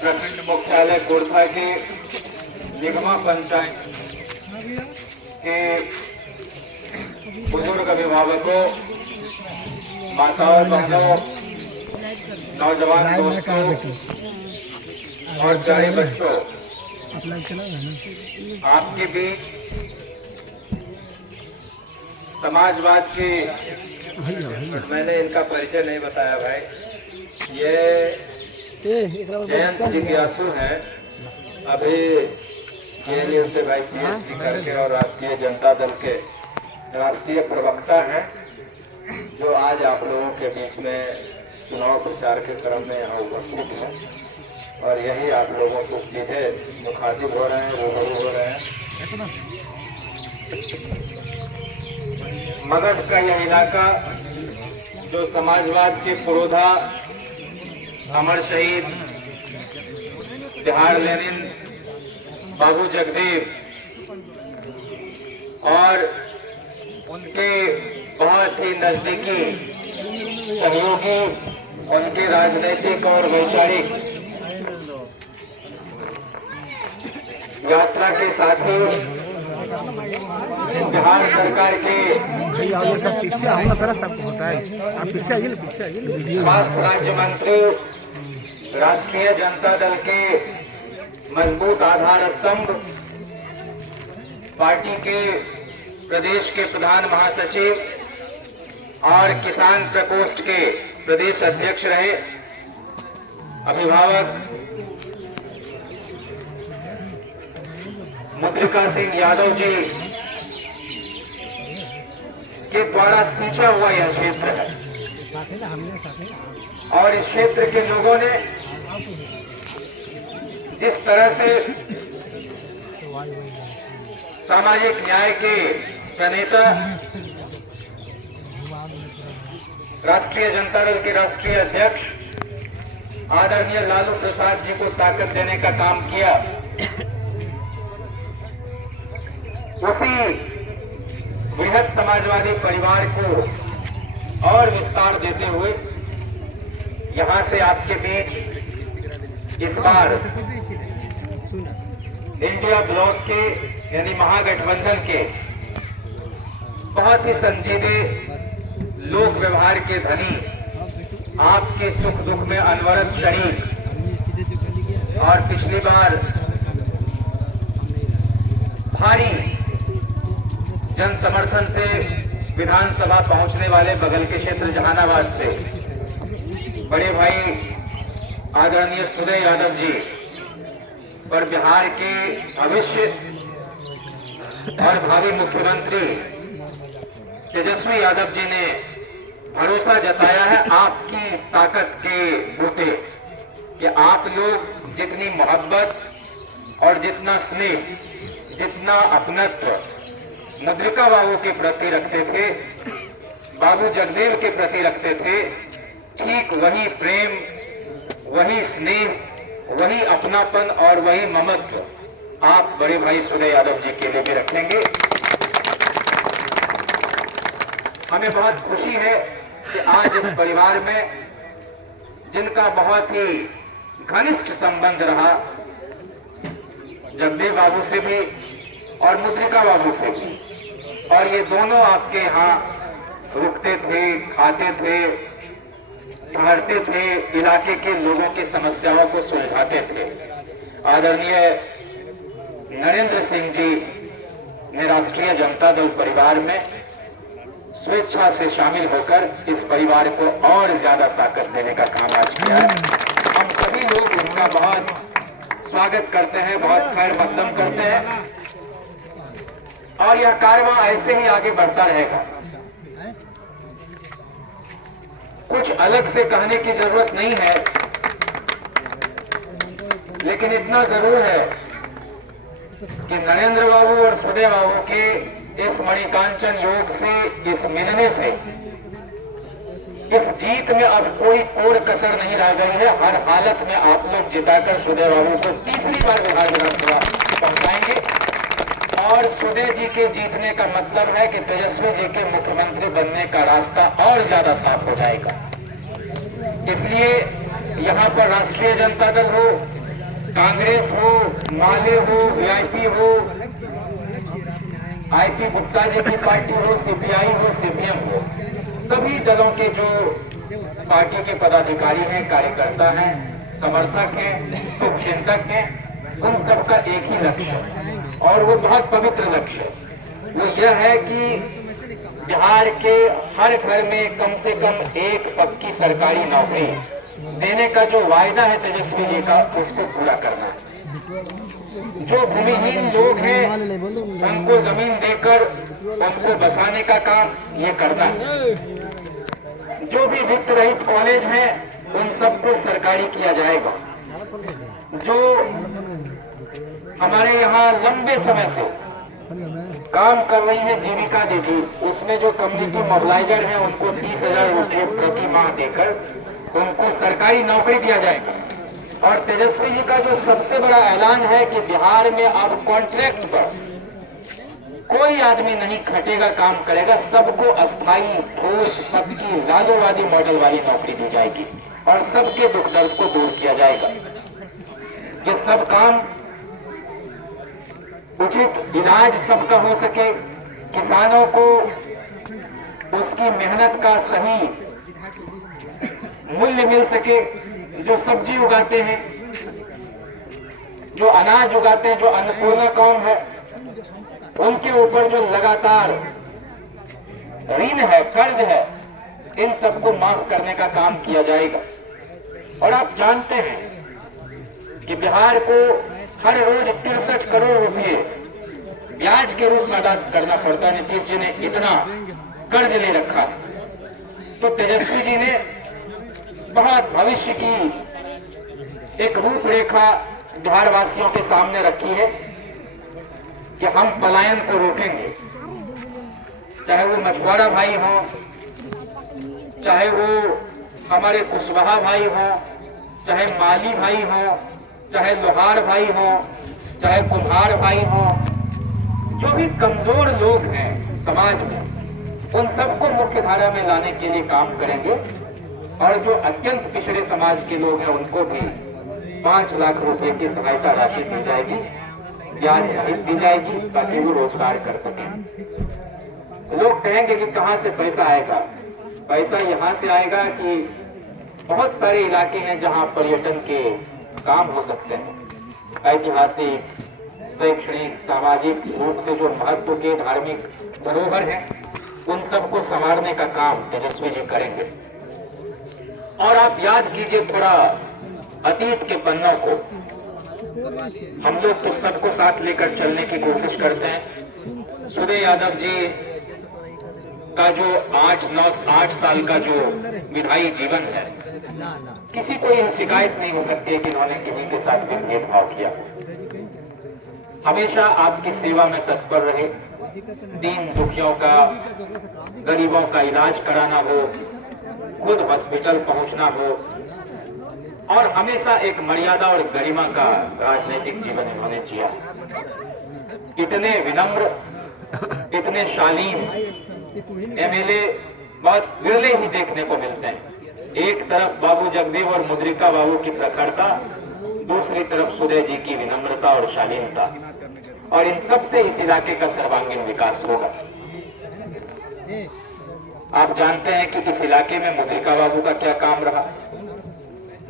प्रखंड मुख्यालय कोरफा के निगमा पंचायत के बुजुर्ग अभिभावकों, माताओं, बहनों, नौजवान दोस्तों और प्यारे बच्चों, आपके बीच समाजवाद की, मैंने इनका परिचय नहीं बताया भाई, ये जयंत जिज्ञासु हैं, अभी जेएनयू से भाई पीएचडी करके और राष्ट्रीय जनता दल के राष्ट्रीय प्रवक्ता हैं, जो आज आप लोगों के बीच में चुनाव प्रचार के क्रम में यहाँ उपस्थित हैं और यही आप लोगों को सीधे मुखातिब हो रहे हैं, रूबरू हो रहे हैं। मगध का यह इलाका जो समाजवाद के पुरोधा अमर शहीद बिहार लेनिन बाबू जगदेव और उनके बहुत ही नजदीकी सहयोगी, उनके राजनीतिक और वैचारिक यात्रा के साथी बिहार सरकार के स्वास्थ्य राज्य मंत्री, राष्ट्रीय जनता दल के मजबूत आधार स्तंभ, पार्टी के प्रदेश के प्रधान महासचिव और किसान प्रकोष्ठ के प्रदेश अध्यक्ष रहे अभिभावक मुद्रिका सिंह यादव जी के द्वारा सींचा हुआ यह क्षेत्र है और इस क्षेत्र के लोगों ने जिस तरह से सामाजिक न्याय के प्रणेता राष्ट्रीय जनता दल के राष्ट्रीय अध्यक्ष आदरणीय लालू प्रसाद जी को ताकत देने का काम किया, उसी बृहद समाजवादी परिवार को और विस्तार देते हुए यहां से आपके बीच इस बार इंडिया ब्लॉक के यानी महागठबंधन के बहुत ही संजीदे लोक व्यवहार के धनी, आपके सुख दुख में अनवरत शरीक और पिछली बार भारी जन समर्थन से विधानसभा पहुंचने वाले बगल के क्षेत्र जहानाबाद से बड़े भाई आदरणीय सुदय यादव जी पर बिहार के भविष्य और भावी मुख्यमंत्री तेजस्वी यादव जी ने भरोसा जताया है आपकी ताकत के बूते कि आप लोग जितनी मोहब्बत और जितना स्नेह, जितना अपनत्व मुद्रिका बाबू के प्रति रखते थे, बाबू जगदेव के प्रति रखते थे, ठीक वही प्रेम, वही स्नेह, वही अपनापन और वही ममत्व आप बड़े भाई सुदय यादव जी के लिए भी रखेंगे। हमें बहुत खुशी है कि आज इस परिवार में जिनका बहुत ही घनिष्ठ संबंध रहा जगदेव बाबू से भी और मुद्रिका बाबू से भी, और ये दोनों आपके यहाँ रुकते थे, खाते थे, ठहरते थे, इलाके के लोगों की समस्याओं को सुलझाते थे। आदरणीय नरेंद्र सिंह जी ने राष्ट्रीय जनता दल परिवार में स्वेच्छा से शामिल होकर इस परिवार को और ज्यादा ताकत देने का काम आज किया है। हम सभी लोग इसका बहुत स्वागत करते हैं, बहुत खैर मकदम करते हैं और यह कारवां ऐसे ही आगे बढ़ता रहेगा। कुछ अलग से कहने की जरूरत नहीं है, लेकिन इतना जरूर है कि नरेंद्र बाबू और सुदय बाबू के इस मणिकांचन योग से, इस मिलने से, इस जीत में अब कोई कोर कसर नहीं रह गई है। हर हालत में आप लोग जिताकर सुदय बाबू को तीसरी बार बिहार विधानसभा पहुंचाएंगे और सुदय जी के जीतने का मतलब है कि तेजस्वी जी के मुख्यमंत्री बनने का रास्ता और ज्यादा साफ हो जाएगा। इसलिए यहाँ पर राष्ट्रीय जनता दल हो, कांग्रेस हो, माले हो, वीआईपी हो, आईपी गुप्ता जी की पार्टी हो, सीपीआई हो, सीपीएम हो, सभी दलों के जो पार्टी के पदाधिकारी हैं, कार्यकर्ता हैं, समर्थक हैं, शुभचिंतक हैं, उन सबका एक ही लक्ष्य है और वो बहुत पवित्र लक्ष्य है। वो यह है कि बिहार के हर घर में कम से कम एक पक्की सरकारी नौकरी देने का जो वायदा है तेजस्वी जी का, उसको पूरा करना है। जो भूमिहीन लोग हैं उनको जमीन देकर उनको बसाने का काम ये करना है। जो भी वित्त रहित कॉलेज हैं उन सबको सरकारी किया जाएगा। जो हमारे यहाँ लंबे समय से काम कर रही है जीविका दीदी, उसमें जो कम्युनिटी मोबिलाइजर है उनको 30,000 रुपये प्रति माह देकर उनको सरकारी नौकरी दिया जाएगा। और तेजस्वी जी का जो सबसे बड़ा ऐलान है कि बिहार में अब कॉन्ट्रैक्ट पर कोई आदमी नहीं खटेगा, काम करेगा, सबको अस्थायी ठोस पक्की लालूवादी मॉडल वाली नौकरी दी जाएगी और सबके दुख दर्द को दूर किया जाएगा। ये सब काम उचित इलाज सबका हो सके, किसानों को उसकी मेहनत का सही मूल्य मिल सके, जो सब्जी उगाते हैं, जो अनाज उगाते हैं, जो अन्नपूर्णा कौम है, उनके ऊपर जो लगातार ऋण है, कर्ज है, इन सबको माफ करने का काम किया जाएगा। और आप जानते हैं कि बिहार को हर रोज 63 करोड़ रुपए ब्याज के रूप में अदा करना पड़ता। नीतीश जी ने इतना कर्ज ले रखा, तो तेजस्वी जी ने बहुत भविष्य की एक रूपरेखा बिहार वासियों के सामने रखी है कि हम पलायन को रोकेंगे। चाहे वो मछुआरा भाई हो, चाहे वो हमारे कुशवाहा भाई हो, चाहे माली भाई हो, चाहे लोहार भाई हो, चाहे कुम्हार भाई हो, जो भी कमजोर लोग हैं समाज में, उन सबको मुख्य धारा में लाने के लिए काम करेंगे। और जो अत्यंत पिछड़े समाज के लोग हैं उनको भी 5 लाख रुपए की सहायता राशि दी जाएगी, ब्याज रहित दी जाएगी, ताकि वो रोजगार कर सकें। लोग कहेंगे कि कहां से पैसा आएगा? पैसा यहाँ से आएगा कि बहुत सारे इलाके हैं जहां पर्यटन के काम हो सकते हैं, ऐतिहासिक, शैक्षणिक, सामाजिक रूप से जो महत्व के धार्मिक धरोहर हैं, उन सबको संवारने का काम तेजस्वी जी करेंगे। और आप याद कीजिए थोड़ा अतीत के पन्नों को, हम लोग तो सबको साथ लेकर चलने की कोशिश करते हैं। सूर्य यादव जी का जो 8 साल का जो विधायी जीवन है, किसी को यह शिकायत नहीं हो सकती है कि इन्होंने किसी के साथ भी भेदभाव किया। हमेशा आपकी सेवा में तत्पर रहे, दीन दुखियों का, गरीबों का इलाज कराना हो, खुद हॉस्पिटल पहुंचना हो, और हमेशा एक मर्यादा और गरिमा का राजनीतिक जीवन इन्होंने जिया। इतने विनम्र, इतने शालीन एमएलए बहुत विरले ही देखने को मिलते हैं। एक तरफ बाबू जगदेव और मुद्रिका बाबू की प्रखरता, दूसरी तरफ सूर्य जी की विनम्रता और शालीनता, और इन सब से इस इलाके का सर्वांगीण विकास होगा। आप जानते हैं कि इस इलाके में मुद्रिका बाबू का क्या काम रहा।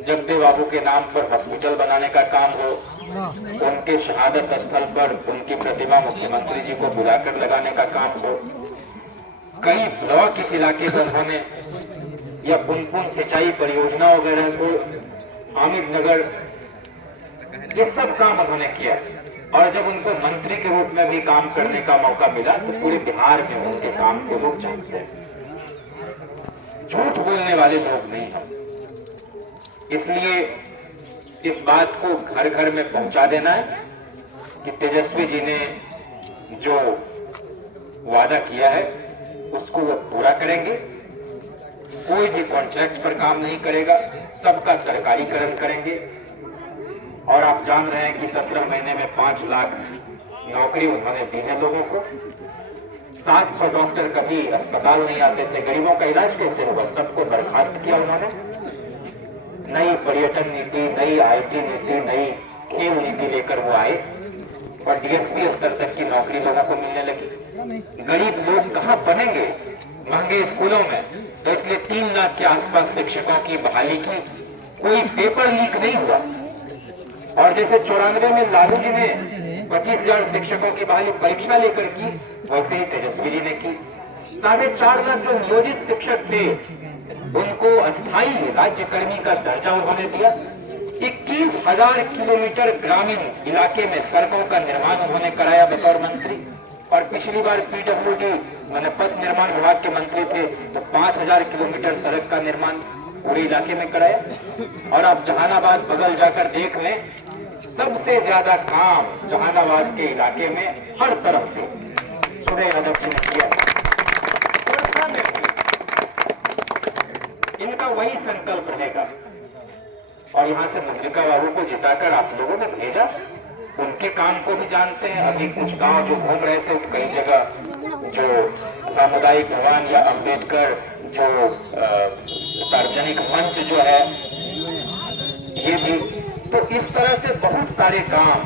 जगदेव बाबू के नाम पर हॉस्पिटल बनाने का काम हो, उनके शहादत स्थल पर उनकी प्रतिमा मुख्यमंत्री जी को बुलाकर लगाने का काम हो, कई ब्लॉक इस इलाके में उन्होंने, या पुनपुन सिंचाई परियोजना वगैरह को, हामिद नगर, ये सब काम उन्होंने किया। और जब उनको मंत्री के रूप में भी काम करने का मौका मिला तो पूरे बिहार में उनके काम को लोग जानते हैं। झूठ बोलने वाले लोग नहीं हैं। इसलिए इस बात को घर घर में पहुंचा देना है कि तेजस्वी जी ने जो वादा किया है उसको वो पूरा करेंगे। कोई भी कॉन्ट्रैक्ट पर काम नहीं करेगा, सबका सरकारीकरण करेंगे। और आप जान रहे हैं कि 17 महीने में 5 लाख नौकरी उन्होंने दी है लोगों को। 700 डॉक्टर कभी अस्पताल नहीं आते थे, गरीबों का इलाज कैसे होगा? सबको बर्खास्त किया उन्होंने। नई पर्यटन नीति, नई आईटी नीति, नई खेल नीति लेकर वो आए और डीएसपी स्तर तक की नौकरी लोगों को मिलने लगी। गरीब लोग कहाँ पढ़ेंगे महंगे स्कूलों में, तो इसलिए 3 लाख के आसपास शिक्षकों की बहाली की। कोई पेपर लीक नहीं हुआ। और जैसे 94 में लालू जी ने 25,000 शिक्षकों की बहाली परीक्षा लेकर की, वैसे ही तेजस्वी जी ने की। 4.5 लाख जो नियोजित शिक्षक थे उनको अस्थायी राज्यकर्मी का दर्जा उन्होंने दिया। 21,000 किलोमीटर ग्रामीण इलाके में सड़कों का निर्माण उन्होंने कराया बतौर मंत्री। और पिछली बार पीडब्ल्यूडी मैंने पथ निर्माण विभाग के मंत्री थे तो 5,000 किलोमीटर सड़क का निर्माण पूरे इलाके में कराया। और आप जहानाबाद बगल जाकर देख लें, सबसे ज्यादा काम जहानाबाद के इलाके में हर तरफ से सुदय यादव जी ने किया। इनका वही संकल्प रहेगा। और यहाँ से मुद्रिका बाबू को जिताकर आप लोगों ने भेजा, उनके काम को भी जानते हैं। अभी कुछ गांव जो घूम रहे थे कई जगह जो सामुदायिक भवन या अंबेडकर जो सार्वजनिक मंच जो है ये भी, तो इस तरह से बहुत सारे काम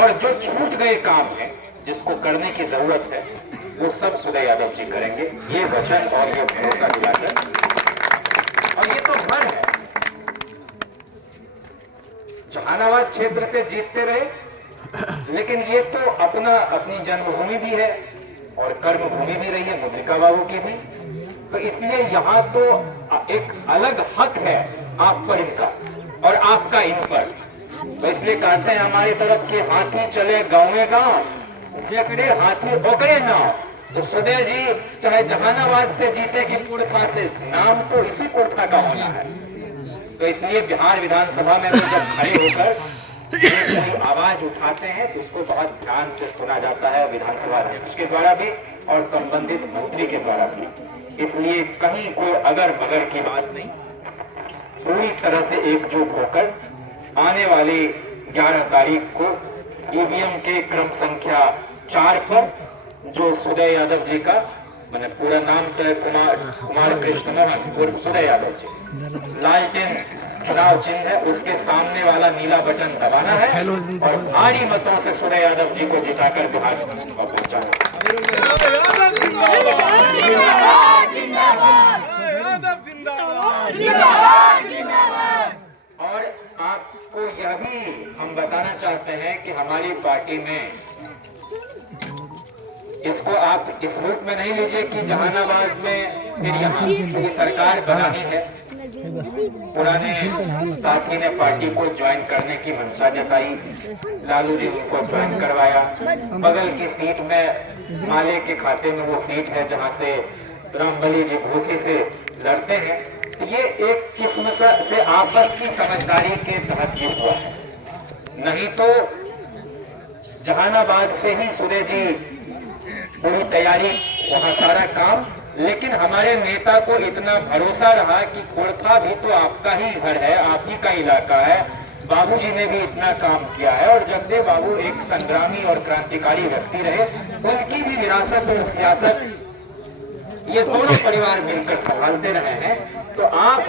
और जो छूट गए काम है जिसको करने की जरूरत है वो सब सुदय यादव जी करेंगे, ये वचन और ये भरोसा दिलाकर। और ये तो घर है, जहानाबाद क्षेत्र से जीतते रहे, लेकिन ये तो अपनी जन्मभूमि भी है और कर्मभूमि भी रही है मुद्रिका बाबू की भी। तो इसलिए यहाँ तो एक अलग हक है आप पर इनका और आपका इन पर। तो इसलिए कहते हैं हमारी तरफ के हाथी चले गाँव गाँव, जेकरे हाथी ओकरे नाव। तो सुदय जी चाहे जहानाबाद से जीते कि कुर्था से, नाम तो इसी कुर्था का होना है। तो इसलिए बिहार विधानसभा में जब खड़े होकर कोई आवाज उठाते हैं तो उसको बहुत ध्यान से सुना जाता है, विधानसभा अध्यक्ष के द्वारा भी और संबंधित मंत्री के द्वारा भी। इसलिए कहीं कोई अगर बगर की बात नहीं, पूरी तरह से एकजुट होकर आने वाली 11 तारीख को ईवीएम के क्रम संख्या 4 पर जो सुदय यादव जी का, मैंने पूरा नाम तो है कुमार कृष्ण मोहन उर्फ सुदय यादव जी, लालटेन चुनाव चिन्ह है, उसके सामने वाला नीला बटन दबाना है और भारी मतों से सुदय यादव जी को जिताकर बिहार विधानसभा पहुंचाना। और आपको यह भी हम बताना चाहते हैं कि हमारी पार्टी में इसको आप इस रूप में नहीं लीजिए कि जहानाबाद में फिर यहाँ की सरकार बनानी है। पुराने साथी ने पार्टी को ज्वाइन करने की मंशा जताई, लालू जी उनको ज्वाइन करवाया। बगल की सीट में माले के खाते में वो सीट है जहाँ से रामबली जी घोसी से लड़ते हैं। ये एक किस्म से आपस की समझदारी के तहत ये हुआ है, नहीं तो जहानाबाद से ही सुदय जी पूरी तैयारी, वहाँ सारा काम। लेकिन हमारे नेता को इतना भरोसा रहा कि कुर्था भी तो आपका ही घर है, आप ही का इलाका है, बाबूजी ने भी इतना काम किया है। और जगदेव बाबू एक संग्रामी और क्रांतिकारी व्यक्ति रहे, उनकी भी विरासत और सियासत ये दोनों परिवार मिलकर संभालते रहे हैं। तो आप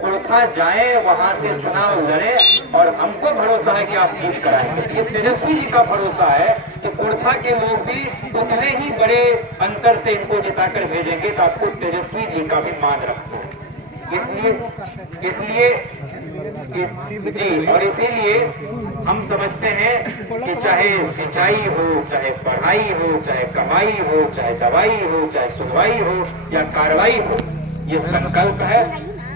कुर्था जाएं, वहां से चुनाव लड़े और हमको भरोसा है कि आप जीत कराएंगे। ये तेजस्वी जी का भरोसा है कि कुर्था के लोग भी उतने ही बड़े अंतर से इनको जिताकर भेजेंगे। तो आपको तेजस्वी जी का भी मान रखते हैं। इसलिए जी, और इसीलिए हम समझते हैं कि चाहे सिंचाई हो, चाहे पढ़ाई हो, चाहे कमाई हो, चाहे दवाई हो, चाहे सुनवाई हो या कार्रवाई हो, ये संकल्प है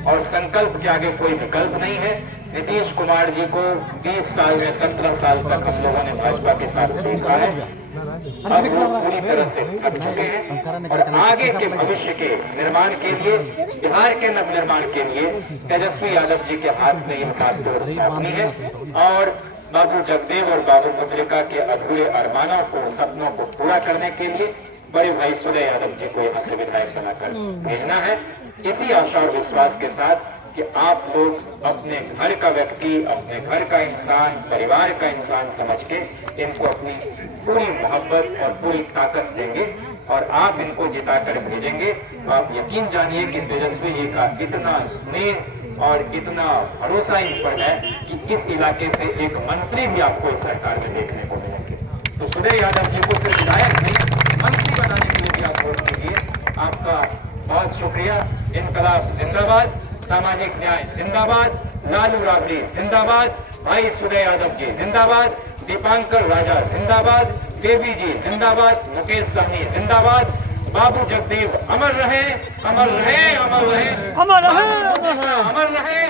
और संकल्प के आगे कोई विकल्प नहीं है। नीतीश कुमार जी को 20 साल में 17 साल तक हम लोगों ने भाजपा के साथ देखा है, अब वो पूरी तरह से थक चुके हैं और आगे के भविष्य के निर्माण के लिए, बिहार के नवनिर्माण के लिए तेजस्वी यादव जी के हाथ में यह बात तो सौंपनी है। और बाबू जगदेव और बाबू मुद्रिका के अधूरे अरमानों को, सपनों को पूरा करने के लिए बड़े भाई सुदय यादव जी को यहाँ से विधायक बनाकर भेजना है। इसी आशा और विश्वास के साथ कि आप लोग अपने घर का व्यक्ति, अपने घर का इंसान, परिवार का इंसान समझ के इनको अपनी पूरी मोहब्बत और पूरी ताकत देंगे और आप इनको जिताकर भेजेंगे। आप यकीन जानिए कि तेजस्वी जी का इतना स्नेह और इतना भरोसा इन पर है कि इस इलाके से एक मंत्री भी आपको इस सरकार में देखने को मिलेंगे। तो सुधीर यादव जी को सिर्फ विधायक नहीं, मंत्री बनाने के लिए भी आप वोट दीजिए। आपका बहुत शुक्रिया। इनकलाब जिंदाबाद, सामाजिक न्याय जिंदाबाद, लालू राबड़ी जिंदाबाद, भाई सुधीर यादव जी जिंदाबाद, दीपांकर राजा जिंदाबाद, देवी जी जिंदाबाद, मुकेश सहनी जिंदाबाद, बाबू जगदेव अमर रहे, अमर रहे, अमर रहे, अमर रहे, अमर रहे।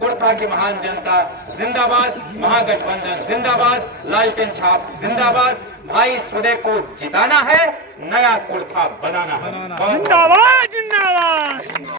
कुर्था की महान जनता जिंदाबाद, महागठबंधन जिंदाबाद, लालटेन छाप जिंदाबाद। भाई सुधीर को जिताना है, नया कुर्था बनाना है। जिंदाबाद जिंदाबाद।